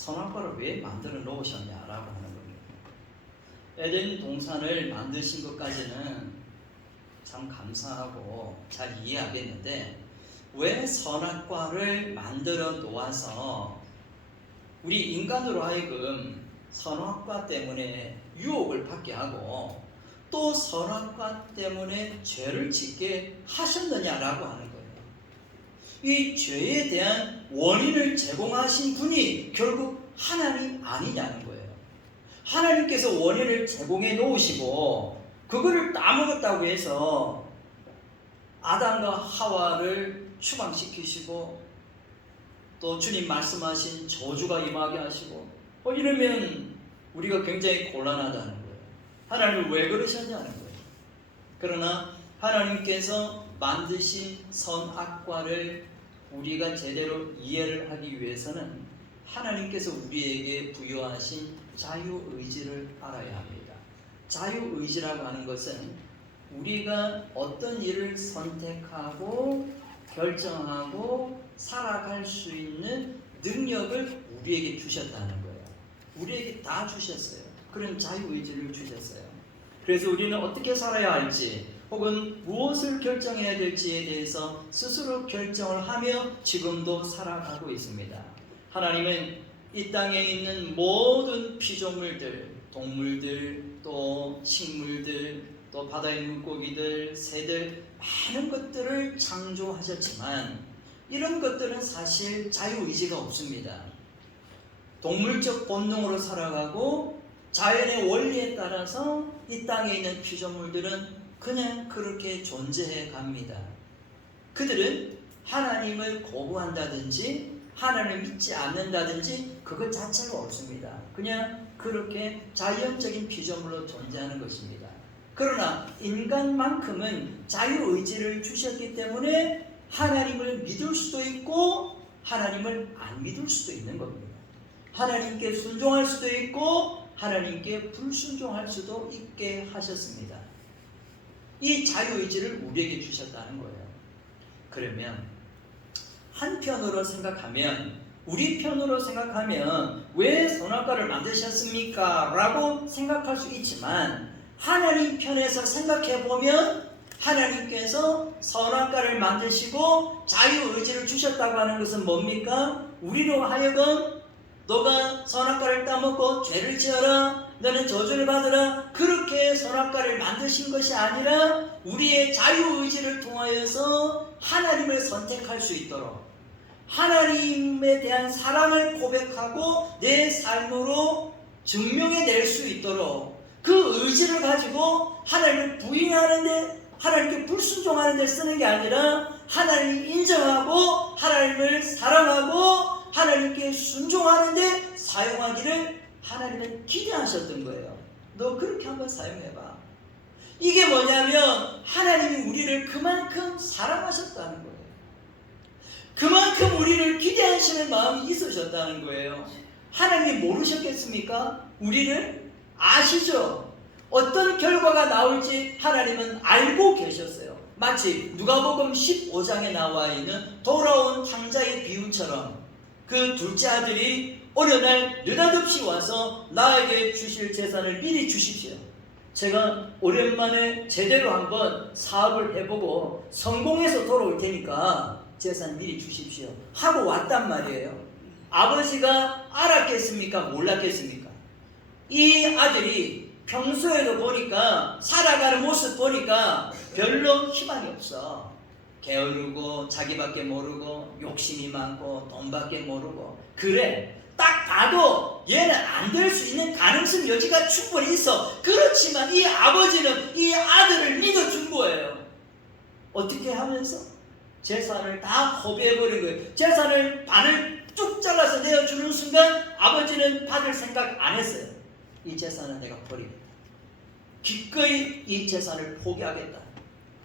선악과를 왜 만들어 놓으셨냐라고 하는 겁니다. 에덴 동산을 만드신 것까지는 참 감사하고 잘 이해하겠는데, 왜 선악과를 만들어 놓아서 우리 인간으로 하여금 선악과 때문에 유혹을 받게 하고 또 선악과 때문에 죄를 짓게 하셨느냐라고 하는 거예요. 이 죄에 대한 원인을 제공하신 분이 결국 하나님 아니냐는 거예요. 하나님께서 원인을 제공해 놓으시고 그거를 따먹었다고 해서 아담과 하와를 추방시키시고 또 주님 말씀하신 저주가 임하게 하시고 이러면 우리가 굉장히 곤란하다는 거예요. 하나님 왜 그러셨냐는 거예요. 그러나 하나님께서 만드신 선악과를 우리가 제대로 이해를 하기 위해서는 하나님께서 우리에게 부여하신 자유의지를 알아야 합니다. 자유의지라고 하는 것은 우리가 어떤 일을 선택하고 결정하고 살아갈 수 있는 능력을 우리에게 주셨다는 거예요. 우리에게 다 주셨어요. 그런 자유의지를 주셨어요. 그래서 우리는 어떻게 살아야 할지 혹은 무엇을 결정해야 될지에 대해서 스스로 결정을 하며 지금도 살아가고 있습니다. 하나님은 이 땅에 있는 모든 피조물들, 동물들, 또 식물들, 또 바다의 물고기들, 새들, 많은 것들을 창조하셨지만 이런 것들은 사실 자유의지가 없습니다. 동물적 본능으로 살아가고 자연의 원리에 따라서 이 땅에 있는 피조물들은 그냥 그렇게 존재해 갑니다. 그들은 하나님을 거부한다든지 하나님을 믿지 않는다든지 그것 자체가 없습니다. 그냥 그렇게 자연적인 피조물로 존재하는 것입니다. 그러나 인간만큼은 자유의지를 주셨기 때문에 하나님을 믿을 수도 있고 하나님을 안 믿을 수도 있는 겁니다. 하나님께 순종할 수도 있고 하나님께 불순종할 수도 있게 하셨습니다. 이 자유의지를 우리에게 주셨다는 거예요. 그러면 한편으로 생각하면, 우리 편으로 생각하면 왜 선악과를 만드셨습니까? 라고 생각할 수 있지만 하나님 편에서 생각해 보면 하나님께서 선악과를 만드시고 자유의지를 주셨다고 하는 것은 뭡니까? 우리로 하여금 너가 선악과를 따먹고 죄를 지어라, 너는 저주를 받으라, 그렇게 선악과를 만드신 것이 아니라 우리의 자유의지를 통하여서 하나님을 선택할 수 있도록, 하나님에 대한 사랑을 고백하고 내 삶으로 증명해낼 수 있도록 그 의지를 가지고 하나님을 부인하는데, 하나님께 불순종하는 데 쓰는 게 아니라 하나님을 인정하고 하나님을 사랑하고 하나님께 순종하는 데 사용하기를 하나님은 기대하셨던 거예요. 너 그렇게 한번 사용해봐. 이게 뭐냐면 하나님이 우리를 그만큼 사랑하셨다는 거예요. 그만큼 우리를 기대하시는 마음이 있으셨다는 거예요. 하나님이 모르셨겠습니까? 우리를 아시죠? 어떤 결과가 나올지 하나님은 알고 계셨어요. 마치 누가복음 15장에 나와 있는 돌아온 탕자의 비유처럼 그 둘째 아들이 어느 날 느닷없이 와서 나에게 주실 재산을 미리 주십시오. 제가 오랜만에 제대로 한번 사업을 해보고 성공해서 돌아올 테니까 재산 미리 주십시오 하고 왔단 말이에요. 아버지가 알았겠습니까? 몰랐겠습니까? 이 아들이 평소에도 보니까 살아가는 모습 보니까 별로 희망이 없어. 게으르고 자기밖에 모르고 욕심이 많고 돈밖에 모르고, 그래 딱 봐도 얘는 안 될 수 있는 가능성 여지가 충분히 있어. 그렇지만 이 아버지는 이 아들을 믿어준 거예요. 어떻게 하면서? 재산을 다 허비해버린 거예요. 재산을 반을 쭉 잘라서 내어주는 순간 아버지는 받을 생각 안 했어요. 이 재산은 내가 버리겠다. 기꺼이 이 재산을 포기하겠다.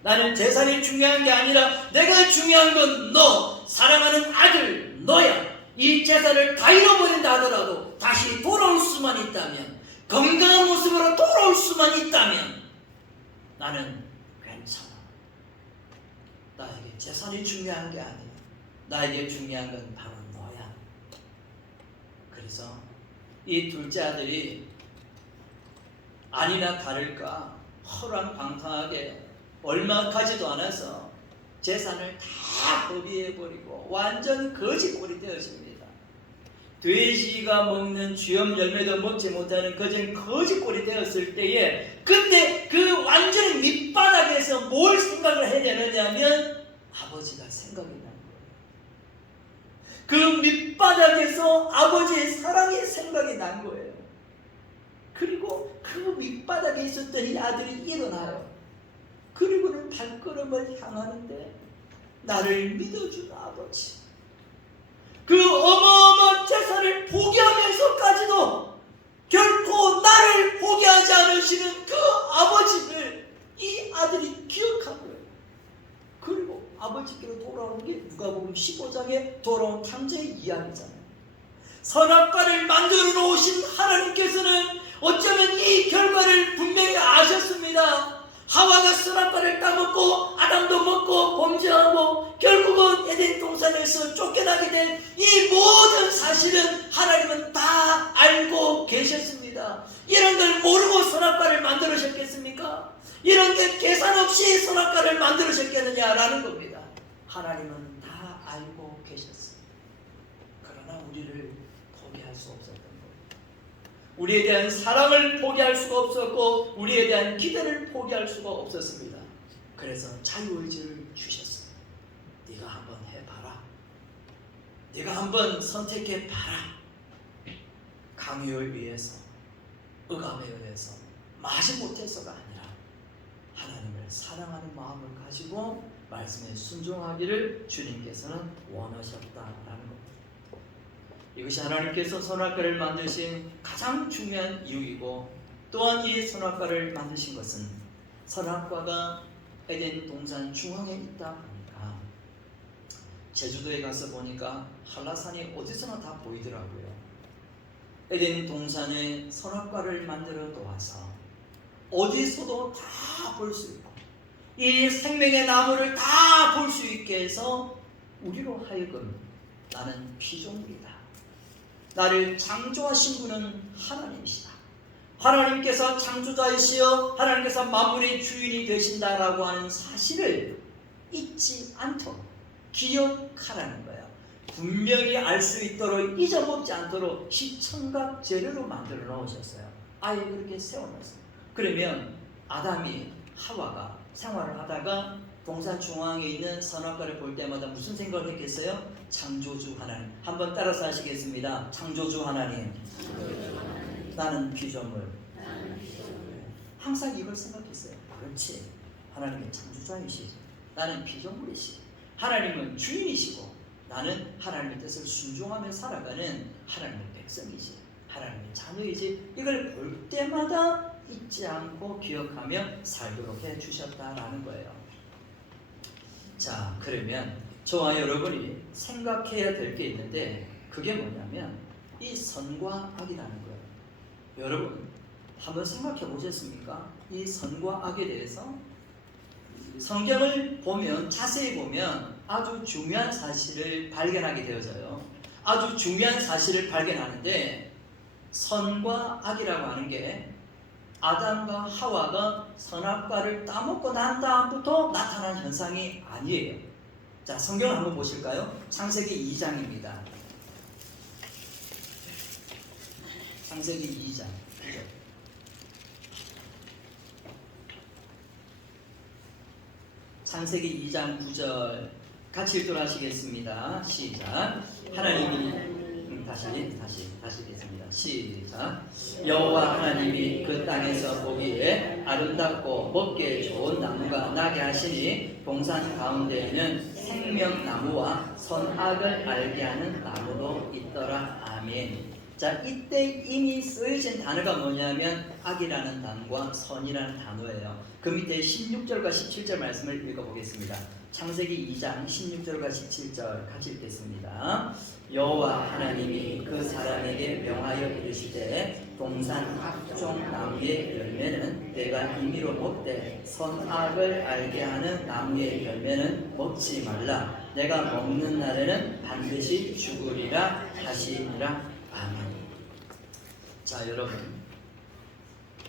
나는 재산이 중요한 게 아니라 내가 중요한 건 너, 사랑하는 아들 너야. 이 재산을 다 잃어버린다 하더라도 다시 돌아올 수만 있다면, 건강한 모습으로 돌아올 수만 있다면 나는 괜찮아. 나에게 재산이 중요한 게 아니야. 나에게 중요한 건 바로 너야. 그래, 그래서 이 둘째 아들이 아니나 다를까 허랑방탕하게 얼마 가지도 않아서 재산을 다 허비해버리고 완전 거지꼴이 되었습니다. 돼지가 먹는 쥐염 열매도 먹지 못하는 그전 거지꼴이 되었을 때에, 근데 그 완전 밑바닥에서 뭘 생각을 해야 되느냐면 아버지가 생각이 나는 거예요. 그 밑바닥에서 아버지의 사랑이 생각이 난 거예요. 그리고 그 밑바닥에 있었던 이 아들이 일어나요. 그리고는 발걸음을 향하는데 나를 믿어준 아버지, 그 어마어마한 재산을 포기하면서까지도 결코 나를 포기하지 않으시는 그 아버지를 이 아들이 기억한 거예요. 그리고 아버지께로 돌아오는 게 누가복음 15장에 돌아온 탕자의 이야기잖아요. 선악과를 만들어 놓으신 하나님께서는 어쩌면 이 결과를 분명히 아셨습니다. 하와가 선악과를 따먹고 아담도 먹고 범죄하고 결국은 에덴 동산에서 쫓겨나게 된 이 모든 사실은 하나님은 다 알고 계셨습니다. 이런 걸 모르고 선악과를 만들으셨겠습니까? 이런 게 계산 없이 선악과를 만들으셨겠느냐라는 겁니다. 하나님은 다 알고 계셨습니다. 그러나 우리를 포기할 수 없었던 겁니다. 우리에 대한 사랑을 포기할 수가 없었고 우리에 대한 기대를 포기할 수가 없었습니다. 그래서 자유의지를 주셨어요. 네가 한번 해봐라. 네가 한번 선택해봐라. 강요를 위해서, 억압에 의해서, 마지못해서가 아니라 하나님을 사랑하는 마음을 가지고 말씀에 순종하기를 주님께서는 원하셨다라는 겁니다. 이것이 하나님께서 선악과를 만드신 가장 중요한 이유이고, 또한 이 선악과를 만드신 것은 선악과가 에덴 동산 중앙에 있다 보니까 제주도에 가서 보니까 한라산이 어디서나 다 보이더라고요. 에덴 동산에 선악과를 만들어 놓아서 어디서도 다 볼 수 있고 이 생명의 나무를 다 볼 수 있게 해서 우리로 하여금 나는 피조물이다, 나를 창조하신 분은 하나님이시다, 하나님께서 창조자이시여 하나님께서 만물의 주인이 되신다라고 하는 사실을 잊지 않도록 기억하라는 거예요. 분명히 알 수 있도록, 잊어먹지 않도록 시청각 재료로 만들어 놓으셨어요. 아예 그렇게 세워놨어요. 그러면 아담이 하와가 생활을 하다가 동산 중앙에 있는 선악과를 볼 때마다 무슨 생각을 했겠어요? 창조주 하나님. 한번 따라서 하시겠습니다. 창조주 하나님, 나는 피조물. 항상 이걸 생각했어요. 그렇지, 하나님은 창조자이시지, 나는 피조물이시. 하나님은 주인이시고 나는 하나님의 뜻을 순종하며 살아가는 하나님의 백성이지, 하나님의 자녀이지. 이걸 볼 때마다 잊지 않고 기억하며 살도록 해주셨다라는 거예요. 자, 그러면 저와 여러분이 생각해야 될 게 있는데 그게 뭐냐면 이 선과 악이라는 거예요. 여러분 한번 생각해 보셨습니까? 이 선과 악에 대해서 성경을 보면, 자세히 보면 아주 중요한 사실을 발견하게 되어져요. 아주 중요한 사실을 발견하는데, 선과 악이라고 하는 게 아담과 하와가 선악과를 따먹고 난 다음부터 나타난 현상이 아니에요. 자, 성경을 한번 보실까요? 창세기 2장입니다. 창세기 2장. 창세기 2장 9절 같이 읽도록 하시겠습니다. 시작. 하나님이 다시 읽겠습니다. 시작. 여호와 하나님이 그 땅에서 보기에 아름답고 먹기에 좋은 나무가 나게 하시니 동산 가운데에는 생명나무와 선악을 알게 하는 나무도 있더라. 아멘. 자, 이때 이미 쓰여진 단어가 뭐냐면 악이라는 단어와 선이라는 단어예요. 그 밑에 16절과 17절 말씀을 읽어보겠습니다. 창세기 2장 16절과 17절 같이 읽겠습니다. 여호와 하나님이 그 사람에게 명하여 이르시되 동산 각종 나무의 열매는 내가 임의로 먹되 선악을 알게 하는 나무의 열매는 먹지 말라. 내가 먹는 날에는 반드시 죽으리라 하시니라. 아멘. 자, 여러분,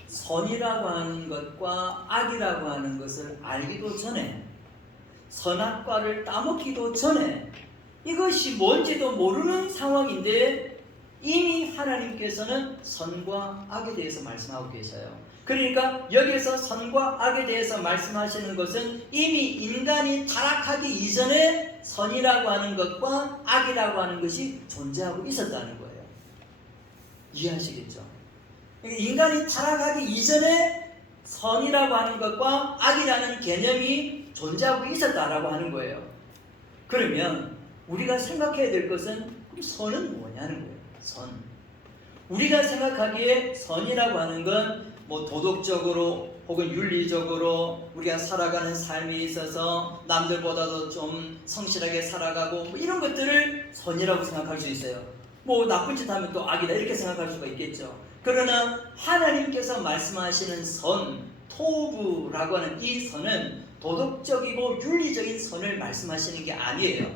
선이라고 하는 것과 악이라고 하는 것을 알기도 전에, 선악과를 따먹기도 전에 이것이 뭔지도 모르는 상황인데 이미 하나님께서는 선과 악에 대해서 말씀하고 계셔요. 그러니까 여기서 선과 악에 대해서 말씀하시는 것은 이미 인간이 타락하기 이전에 선이라고 하는 것과 악이라고 하는 것이 존재하고 있었다는 거예요. 이해하시겠죠? 인간이 타락하기 이전에 선이라고 하는 것과 악이라는 개념이 존재하고 있었다라고 하는 거예요. 그러면 우리가 생각해야 될 것은 그럼 선은 뭐냐는 거예요. 선. 우리가 생각하기에 선이라고 하는 건 뭐 도덕적으로 혹은 윤리적으로 우리가 살아가는 삶에 있어서 남들보다도 좀 성실하게 살아가고 뭐 이런 것들을 선이라고 생각할 수 있어요. 뭐 나쁜 짓 하면 또 악이다 이렇게 생각할 수가 있겠죠. 그러나 하나님께서 말씀하시는 선, 토부라고 하는 이 선은 도덕적이고 윤리적인 선을 말씀하시는 게 아니에요.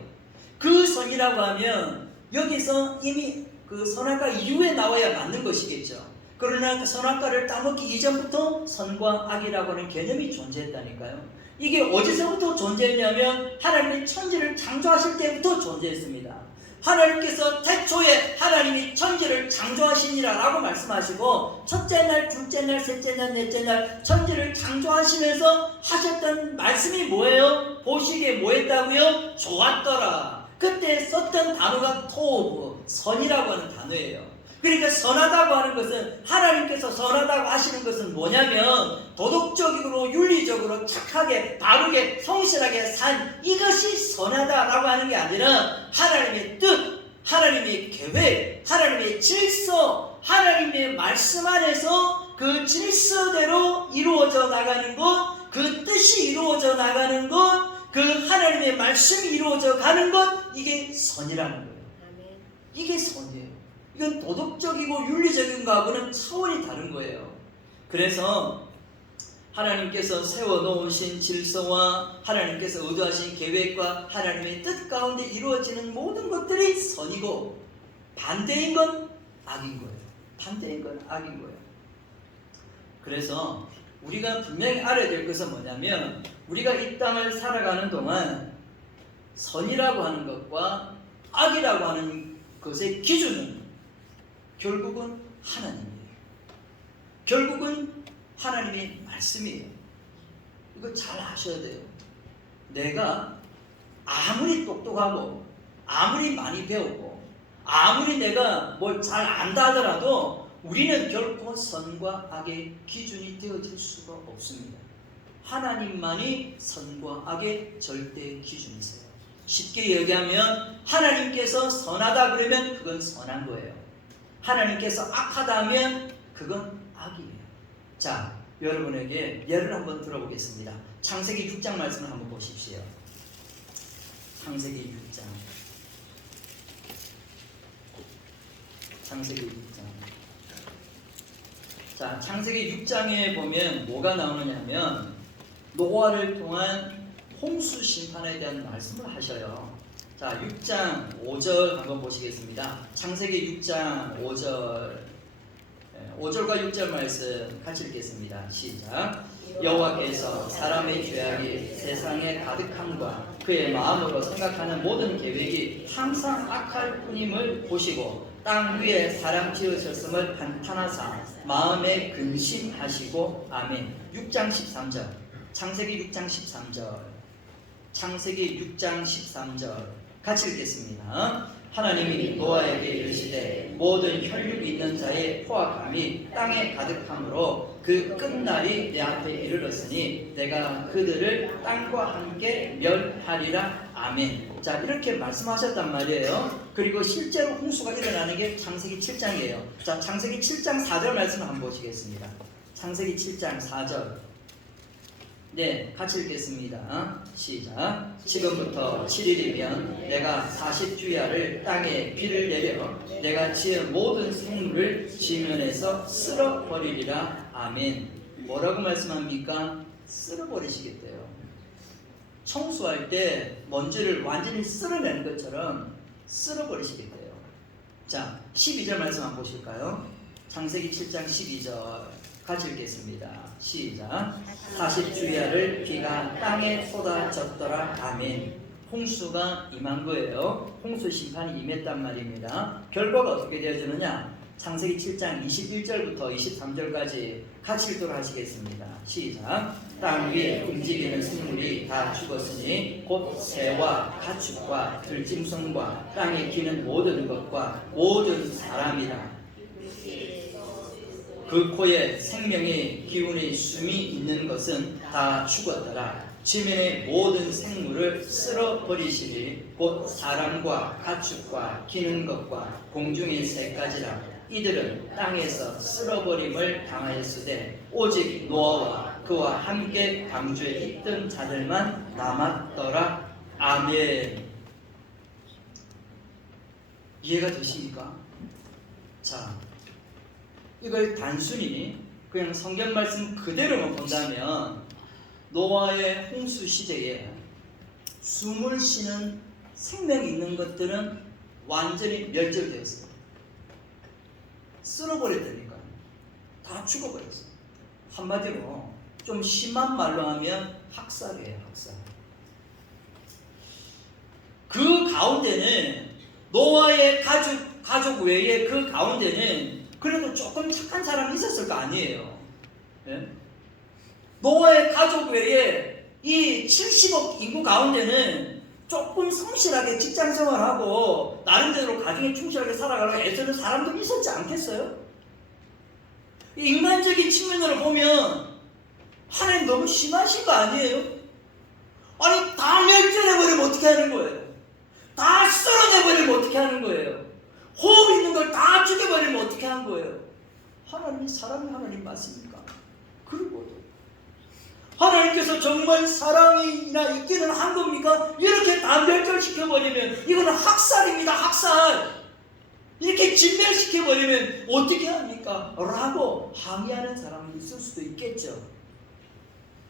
그 선이라고 하면 여기서 이미 그 선악과 이후에 나와야 맞는 것이겠죠. 그러나 그 선악과를 따먹기 이전부터 선과 악이라고 하는 개념이 존재했다니까요. 이게 어디서부터 존재했냐면 하나님이 천지를 창조하실 때부터 존재했습니다. 하나님께서 태초에 하나님이 천지를 창조하시니라 라고 말씀하시고 첫째 날, 둘째 날, 셋째 날, 넷째 날 천지를 창조하시면서 하셨던 말씀이 뭐예요? 보시기에 뭐 했다고요? 좋았더라. 그때 썼던 단어가 토브, 선이라고 하는 단어예요. 그러니까 선하다고 하는 것은 하나님께서 선하다고 하시는 것은 뭐냐면 도덕적으로 윤리적으로 착하게 바르게 성실하게 산 이것이 선하다라고 하는 게 아니라 하나님의 뜻, 하나님의 계획, 하나님의 질서, 하나님의 말씀 안에서 그 질서대로 이루어져 나가는 것, 그 뜻이 이루어져 나가는 것, 그 하나님의 말씀이 이루어져 가는 것, 이게 선이라는 거예요. 이게 선이에요. 이건 도덕적이고 윤리적인 것하고는 차원이 다른 거예요. 그래서 하나님께서 세워놓으신 질서와 하나님께서 의도하신 계획과 하나님의 뜻 가운데 이루어지는 모든 것들이 선이고 반대인 건 악인 거예요. 반대인 건 악인 거예요. 그래서 우리가 분명히 알아야 될 것은 뭐냐면 우리가 이 땅을 살아가는 동안 선이라고 하는 것과 악이라고 하는 것의 기준은 결국은 하나님이에요. 결국은 하나님의 말씀이에요. 이거 잘 아셔야 돼요. 내가 아무리 똑똑하고 아무리 많이 배우고 아무리 내가 뭘 잘 안다 하더라도 우리는 결코 선과 악의 기준이 되어질 수가 없습니다. 하나님만이 선과 악의 절대 기준이세요. 쉽게 얘기하면 하나님께서 선하다 그러면 그건 선한 거예요. 하나님께서 악하다 하면 그건 악이에요. 자, 여러분에게 예를 한번 들어보겠습니다. 창세기 6장 말씀을 한번 보십시오. 창세기 6장. 창세기 6장. 자, 창세기 6장에 보면 뭐가 나오느냐면 노아를 통한 홍수 심판에 대한 말씀을 하셔요. 자, 6장 5절 한번 보시겠습니다. 창세기 6장 5절과 6절 말씀 같이 읽겠습니다. 시작. 여호와께서 사람의 죄악이 세상에 가득함과 그의 마음으로 생각하는 모든 계획이 항상 악할 뿐임을 보시고 땅 위에 사람 지으셨음을 한탄하사 마음에 근심하시고 아멘. 6장 13절. 창세기 6장 13절. 창세기 6장 13절 같이 읽겠습니다. 하나님이 노아에게 이르시되 모든 혈육 있는 자의 포악함이 땅에 가득함으로 그 끝날이 내 앞에 이르렀으니 내가 그들을 땅과 함께 멸하리라. 아멘. 자, 이렇게 말씀하셨단 말이에요. 그리고 실제로 홍수가 일어나는 게 창세기 7장이에요. 자, 창세기 7장 4절 말씀을 한번 보시겠습니다. 창세기 7장 4절. 네, 같이 읽겠습니다. 시작. 지금부터 7일이면 내가 40주야를 땅에 비를 내려 내가 지은 모든 생물을 지면에서 쓸어버리리라. 아멘. 뭐라고 말씀합니까? 쓸어버리시겠대요. 청소할 때 먼지를 완전히 쓸어내는 것처럼 쓸어버리시겠대요. 자, 12절 말씀 한번 보실까요? 창세기 7장 12절 같이 읽겠습니다. 시작. 40주야를 비가 땅에 쏟아졌더라. 아멘. 홍수가 임한 거예요. 홍수 심판이 임했단 말입니다. 결과가 어떻게 되어지느냐? 창세기 7장 21절부터 23절까지 같이 읽도록 하시겠습니다. 시작. 땅 위에 움직이는 생물이 다 죽었으니 곧 새와 가축과 들짐승과 땅에 기는 모든 것과 모든 사람이라. 그 코에 생명의 기운의 숨이 있는 것은 다 죽었더라. 지면의 모든 생물을 쓸어버리시리. 곧 사람과 가축과 기는 것과 공중의 새까지라. 이들은 땅에서 쓸어버림을 당하였으되 오직 노아와 그와 함께 방주에 있던 자들만 남았더라. 아멘. 이해가 되십니까? 자, 이걸 단순히 그냥 성경 말씀 그대로만 본다면 노아의 홍수 시대에 숨을 쉬는 생명이 있는 것들은 완전히 멸절되었어요. 쓸어버렸다니까요. 다 죽어버렸어요. 한마디로 좀 심한 말로 하면 학살이에요. 학살. 그 가운데는 노아의 가족 외에 그 가운데는 그래도 조금 착한 사람이 있었을 거 아니에요. 예? 노아의 가족 외에 이 70억 인구 가운데는 조금 성실하게 직장 생활하고 나름대로 가정에 충실하게 살아가려고 애쓰는 사람들이 있었지 않겠어요? 인간적인 측면으로 보면 하나님 너무 심하신 거 아니에요? 아니 다 멸절해버리면 어떻게 하는 거예요? 다 쓸어내버리면 어떻게 하는 거예요? 호흡 있는 걸 다 죽여버리면 어떻게 하는 거예요? 하나님이 사랑의 하나님 맞습니까? 그리고 하나님께서 정말 사랑이나 있기는 한 겁니까? 이렇게 다 멸절시켜버리면 이거는 학살입니다. 학살. 이렇게 진멸시켜버리면 어떻게 합니까? 라고 항의하는 사람이 있을 수도 있겠죠.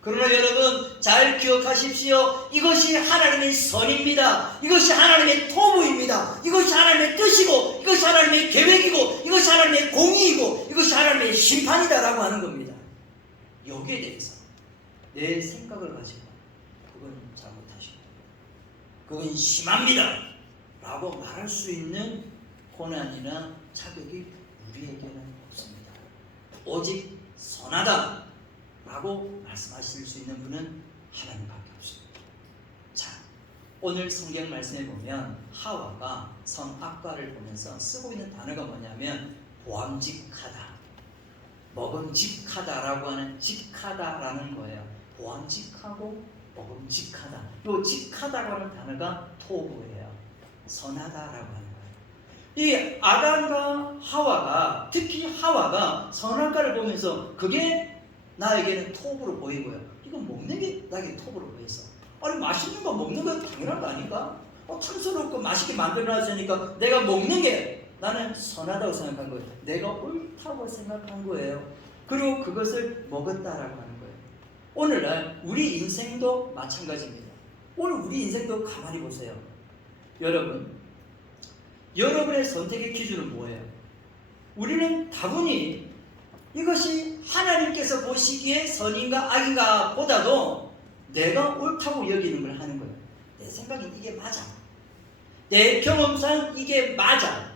그러나 여러분 잘 기억하십시오. 이것이 하나님의 선입니다. 이것이 하나님의 토부입니다. 이것이 하나님의 뜻이고 이것이 하나님의 계획이고 이것이 하나님의 공의이고 이것이 하나님의 심판이다라고 하는 겁니다. 여기에 대해서 내 생각을 가지고 그건 잘못하시고 그건 심합니다 라고 말할 수 있는 권한이나 자격이 우리에게는 없습니다. 오직 선하다 라고 말씀하실 수 있는 분은 하나님밖에 없습니다. 자, 오늘 성경 말씀에 보면 하와가 선악과를 보면서 쓰고 있는 단어가 뭐냐면 보암직하다, 먹음직하다라고 하는 직하다라는 거예요. 보암직하고 먹음직하다. 이 직하다라고 하는 단어가 토부예요. 선하다라고 하는 거예요. 이 아담과 하와가, 특히 하와가 선악과를 보면서 그게 나에게는 톱으로 보이고요. 이건 먹는 게 나에게 톱으로 보였어. 아니 맛있는 거 먹는 건 당연한 거 아닌가? 탐스럽고 맛있게 만들어놨으니까 내가 먹는 게 나는 선하다고 생각한 거예요. 내가 옳다고 생각한 거예요. 그리고 그것을 먹었다라고 하는 거예요. 오늘날 우리 인생도 마찬가지입니다. 오늘 우리 인생도 가만히 보세요. 여러분의 선택의 기준은 뭐예요? 우리는 다분히 이것이 하나님께서 보시기에 선인가 악인가 보다도 내가 옳다고 여기는 걸 하는 거예요. 내 생각엔 이게 맞아. 내 경험상 이게 맞아.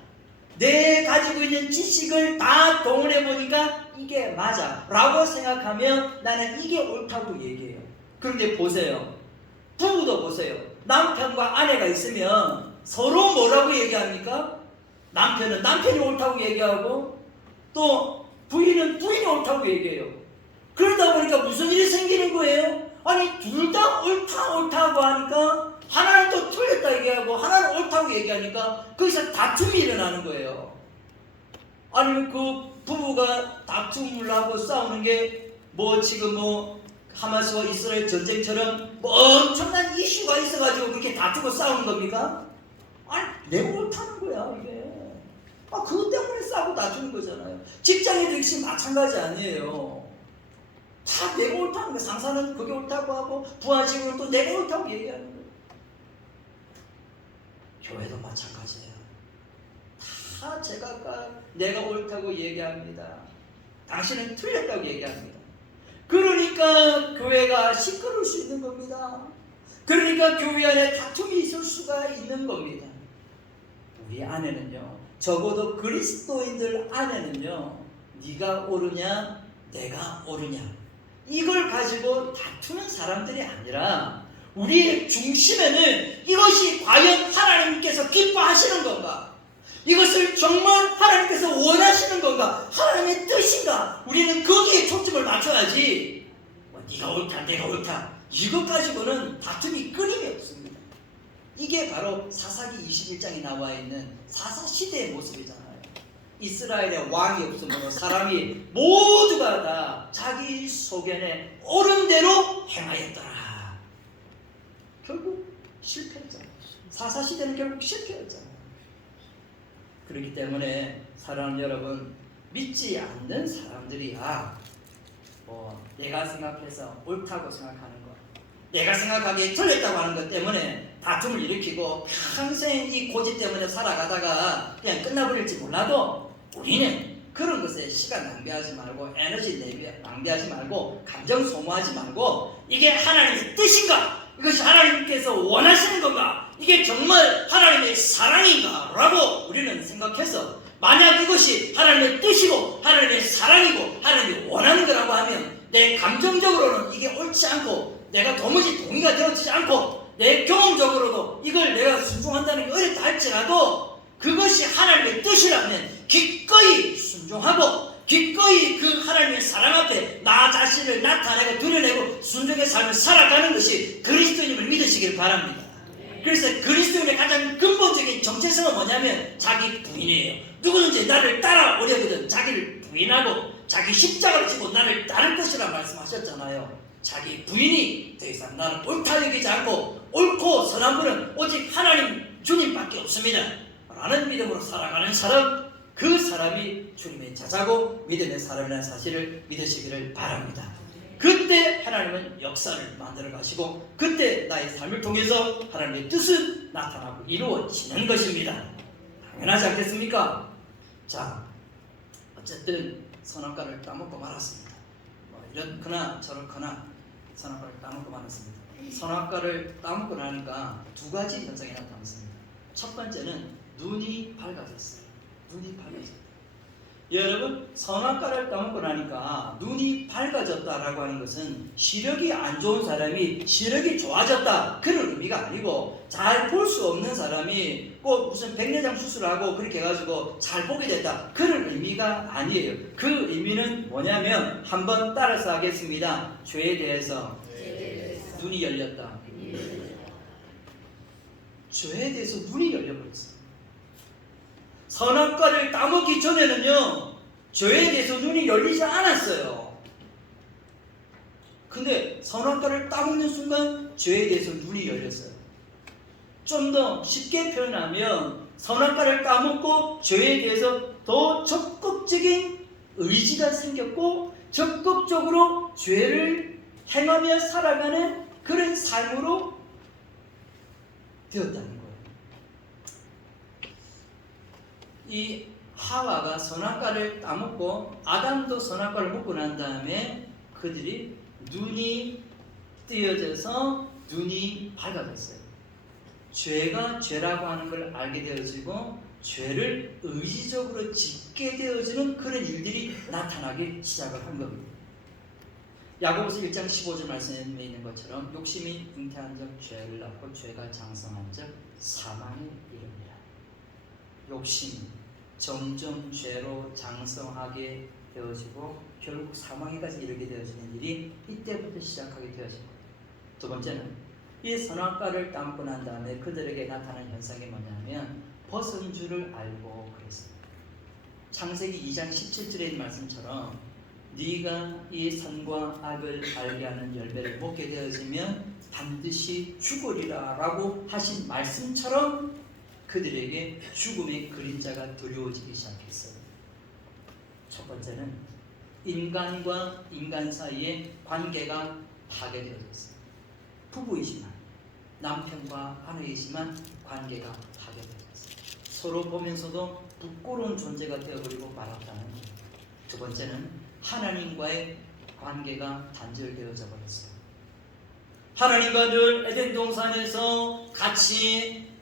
내 가지고 있는 지식을 다 동원해 보니까 이게 맞아 라고 생각하면 나는 이게 옳다고 얘기해요. 그런데 보세요. 부부도 보세요. 남편과 아내가 있으면 서로 뭐라고 얘기합니까? 남편은 남편이 옳다고 얘기하고 또 부인은 부인이 옳다고 얘기해요. 그러다 보니까 무슨 일이 생기는 거예요? 아니 둘 다 옳다고 하니까 하나는 또 틀렸다 얘기하고 하나는 옳다고 얘기하니까 거기서 다툼이 일어나는 거예요. 아니면 그 부부가 다툼을 하고 싸우는 게 지금 하마스와 이스라엘 전쟁처럼 엄청난 이슈가 있어가지고 그렇게 다투고 싸우는 겁니까? 아니 내가 옳다는 거야 이게. 그것 때문에 싸우고 다투는 거잖아요. 직장에도 역시 마찬가지 아니에요. 다 내가 옳다는 거야. 상사는 그게 옳다고 하고 부하직으로는 또 내가 옳다고 얘기하는 거예요. 교회도 마찬가지예요. 다 다 내가 옳다고 얘기합니다. 당신은 틀렸다고 얘기합니다. 그러니까 교회가 시끄러울 수 있는 겁니다. 그러니까 교회 안에 다툼이 있을 수가 있는 겁니다. 우리 안에는요, 적어도 그리스도인들 안에는요, 네가 옳으냐 내가 옳으냐 이걸 가지고 다투는 사람들이 아니라 우리의 중심에는 이것이 과연 하나님께서 기뻐하시는 건가? 이것을 정말 하나님께서 원하시는 건가? 하나님의 뜻인가? 우리는 거기에 초점을 맞춰야지 네가 옳다 내가 옳다 이것 가지고는 다툼이 끊임이 없습니다. 이게 바로 사사기 21장에 나와 있는 사사시대의 모습이잖아요. 이스라엘의 왕이 없으므로 사람이 모두가 다 자기 소견에 옳은 대로 행하였더라. 결국 실패했잖아요. 사사시대는 결국 실패했잖아요. 그렇기 때문에 사랑하는 여러분, 믿지 않는 사람들이야 내가 생각해서 옳다고 생각하는 것, 내가 생각하기에 틀렸다고 하는 것 때문에 다툼을 일으키고 평생 이 고집 때문에 살아가다가 그냥 끝나버릴지 몰라도 우리는 그런 것에 시간 낭비하지 말고 에너지 낭비하지 말고 감정 소모하지 말고 이게 하나님의 뜻인가? 이것이 하나님께서 원하시는 건가? 이게 정말 하나님의 사랑인가? 라고 우리는 생각해서 만약 이것이 하나님의 뜻이고 하나님의 사랑이고 하나님이 원하는 거라고 하면 내 감정적으로는 이게 옳지 않고 내가 도무지 동의가 되어지지 않고 내 경험적으로도 이걸 내가 순종한다는 게 어렵다 할지라도 그것이 하나님의 뜻이라면 기꺼이 순종하고 기꺼이 그 하나님의 사랑 앞에 나 자신을 나타내고 드러내고 순종의 삶을 살아가는 것이 그리스도인임을 믿으시길 바랍니다. 그래서 그리스도인의 가장 근본적인 정체성은 뭐냐면 자기 부인이에요. 누구든지 나를 따라오려거든 자기를 부인하고 자기 십자가를 지고 나를 따를 것이라 말씀하셨잖아요. 자기 부인이 더 이상 나를 옳다 여기지 않고 옳고 선한 분은 오직 하나님 주님밖에 없습니다 라는 믿음으로 살아가는 사람, 그 사람이 주님의 자자고 믿음의 사람이라는 사실을 믿으시기를 바랍니다. 그때 하나님은 역사를 만들어 가시고 그때 나의 삶을 통해서 하나님의 뜻은 나타나고 이루어지는 것입니다. 당연하지 않겠습니까? 자, 어쨌든 선악과를 따먹고 말았습니다. 이렇거나 저렇거나 선악과를 따먹고 말았습니다. 선악과를 따먹고 나니까 두 가지 현상이 나타났습니다. 첫 번째는 눈이 밝아졌어요. 눈이 밝아졌다. 여러분, 선악과를 따먹고 나니까 눈이 밝아졌다라고 하는 것은 시력이 안 좋은 사람이 시력이 좋아졌다 그런 의미가 아니고 잘 볼 수 없는 사람이 꼭 무슨 백내장 수술하고 그렇게 해가지고 잘 보게 됐다 그런 의미가 아니에요. 그 의미는 뭐냐면 한번 따라서 하겠습니다. 죄에 대해서 눈이 열렸다. 죄에 대해서 눈이 열려버렸어요. 선악과를 따먹기 전에는요 죄에 대해서 눈이 열리지 않았어요. 근데 선악과를 따먹는 순간 죄에 대해서 눈이 열렸어요. 좀 더 쉽게 표현하면 선악과를 따먹고 죄에 대해서 더 적극적인 의지가 생겼고 적극적으로 죄를 행하며 살아가는 그런 삶으로 되었다는 거예요. 이 하와가 선악과를 따먹고 아담도 선악과를 먹고 난 다음에 그들이 눈이 띄어져서 눈이 밝아졌어요. 죄가 죄라고 하는 걸 알게 되어지고 죄를 의지적으로 짓게 되어지는 그런 일들이 나타나기 시작을 한 겁니다. 야고보서 1장 15절 말씀에 있는 것처럼 욕심이 잉태한 적 죄를 낳고 죄가 장성한 적 사망에 이릅니다. 욕심이 점점 죄로 장성하게 되어지고 결국 사망에까지 이르게 되어지는 일이 이때부터 시작하게 되어진 거예요. 두 번째는 이 선악과를 따먹고 난 다음에 그들에게 나타난 현상이 뭐냐면 벗은 줄을 알고 그랬습니다. 창세기 2장 17절에 있는 말씀처럼 네가 이 선과 악을 알게 하는 열매를 먹게 되어지면 반드시 죽으리라 라고 하신 말씀처럼 그들에게 죽음의 그림자가 두려워지기 시작했어요. 첫 번째는 인간과 인간 사이의 관계가 파괴되어졌어요. 부부이지만 남편과 아내이지만 관계가 파괴되어졌어요. 서로 보면서도 부끄러운 존재가 되어버리고 말았다는 거예요. 두 번째는 하나님과의 관계가 단절되어져 버렸어요. 하나님과 늘 에덴 동산에서 같이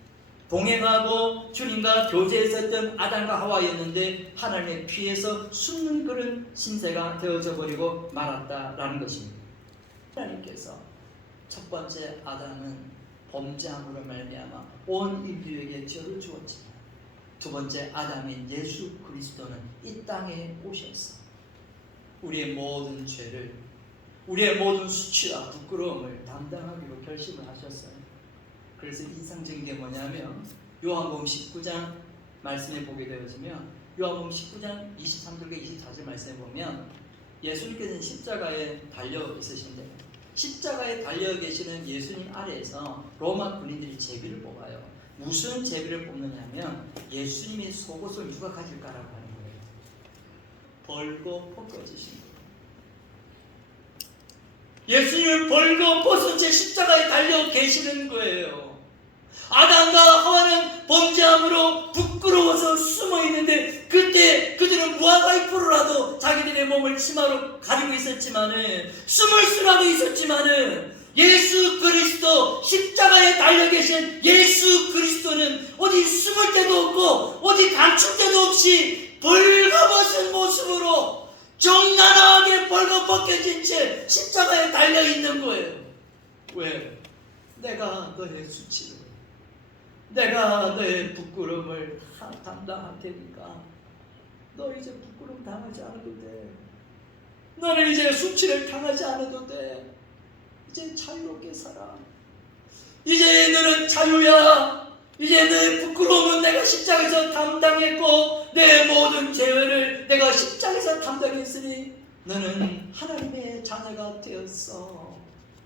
동행하고 주님과 교제했었던 아담과 하와였는데 하나님의 피해서 숨는 그런 신세가 되어져 버리고 말았다라는 것입니다. 하나님께서 첫 번째 아담은 범죄함으로 말미암아 온 인류에게 죄를 주었지만 두 번째 아담인 예수 그리스도는 이 땅에 오셔서 우리의 모든 죄를, 우리의 모든 수치와 부끄러움을 담당하기로 결심을 하셨어요. 그래서 인상적인 게 뭐냐면 요한복음 19장 말씀에 보게 되어지면 요한복음 19장 23절과 24절 말씀에 보면 예수님께서는 십자가에 달려 있으신데 십자가에 달려 계시는 예수님 아래에서 로마 군인들이 제비를 뽑아요. 무슨 제비를 뽑느냐면 예수님의 속옷을 누가 가질까라고 하는 거예요. 벌고 벗겨지신 거예요. 예수님을 벌고 벗은 채 십자가에 달려 계시는 거예요. 아담과 하와는 범죄함으로 부끄러워서 숨어 있는데 그때 그들은 무화과잎으로라도 자기들의 몸을 치마로 가리고 있었지만은 숨을 수라도 있었지만은 예수 그리스도 십자가에 달려 계신 예수 그리스도는 어디 숨을 데도 없고 어디 감출 데도 없이 벌거벗은 모습으로 정나라하게 벌거벗겨진 채 십자가에 달려 있는 거예요. 왜? 내가 너의 수치를, 내가 너의 부끄러움을 다 담당할 테니까 너 이제 부끄러움 당하지 않아도 돼. 너는 이제 수치를 당하지 않아도 돼. 이제 자유롭게 살아. 이제 너는 자유야. 이제 너의 부끄러움은 내가 십자가에서 담당했고 내 모든 죄를 내가 십자가에서 담당했으니 너는 하나님의 자녀가 되었어.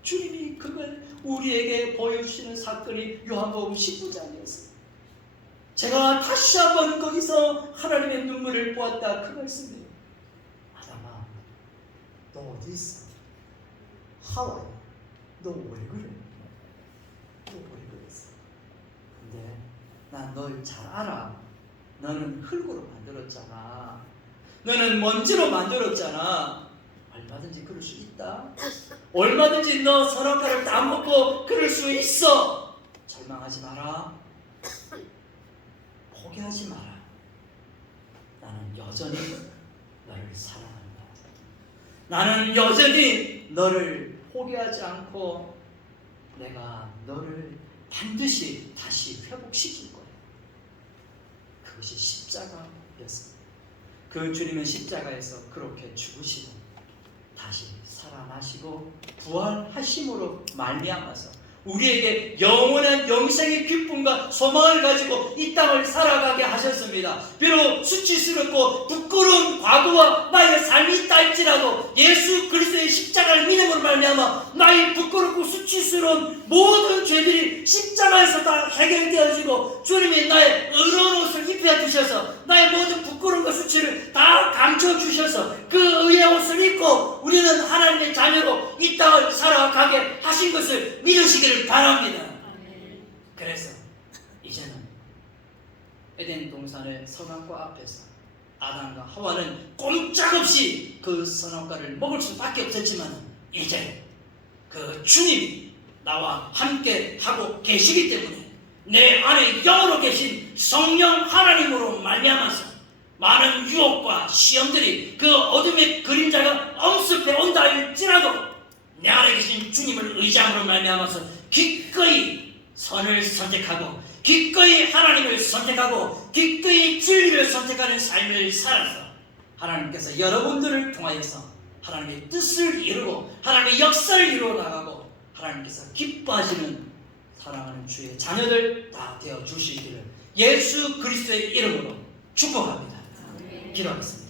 주님이 그걸 우리에게 보여주시는 사건이 요한복음 19장이었어요. 제가 다시 한번 거기서 하나님의 눈물을 보았다 그 말씀이에요. 아담아, 너 어디 있어? 하와야, 너 왜 그래? 너 왜 그랬어? 근데 난 널 잘 알아. 너는 흙으로 만들었잖아. 너는 먼지로 만들었잖아. 얼마든지 그럴 수 있다. 얼마든지 너 선악과를 다 먹고 그럴 수 있어. 절망하지 마라. 포기하지 마라. 나는 여전히 너를 사랑한다. 나는 여전히 너를 포기하지 않고 내가 너를 반드시 다시 회복시킬 거야. 그것이 십자가였습니다. 그 주님은 십자가에서 그렇게 죽으시고 다시 살아나시고 부활하심으로 말미암아서 우리에게 영원한 영생의 기쁨과 소망을 가지고 이 땅을 살아가게 하셨습니다. 비록 수치스럽고 부끄러운 과거와 나의 삶이 있다 할지라도 예수 그리스도의 십자가를 믿음으로 말미암아 나의 부끄럽고 수치스러운 모든 죄들이 십자가에서 다 해결되어지고 주님이 나의 의로운 옷을 입혀주셔서 나의 모든 부끄러움과 수치를 다 감춰주셔서 그 의의 옷을 입고 우리는 하나님의 자녀로 이 땅을 살아가게 하신 것을 믿으시기를 바랍니다. 그래서 이제는 에덴 동산의 선악과 앞에서 아담과 하와는 꼼짝없이 그 선악과를 먹을 수밖에 없었지만 이제 그 주님이 나와 함께 하고 계시기 때문에 내 안에 영으로 계신 성령 하나님으로 말미암아서 많은 유혹과 시험들이 그 어둠의 그림자가 엄습해 온다 할지라도 내 안에 계신 주님을 의지함으로 말미암아서 기꺼이 선을 선택하고 기꺼이 하나님을 선택하고 기꺼이 진리를 선택하는 삶을 살아서 하나님께서 여러분들을 통하여서 하나님의 뜻을 이루고 하나님의 역사를 이루어 나가고 하나님께서 기뻐하시는 사랑하는 주의 자녀들 다 되어 주시기를 예수 그리스도의 이름으로 축복합니다. 기도하겠습니다.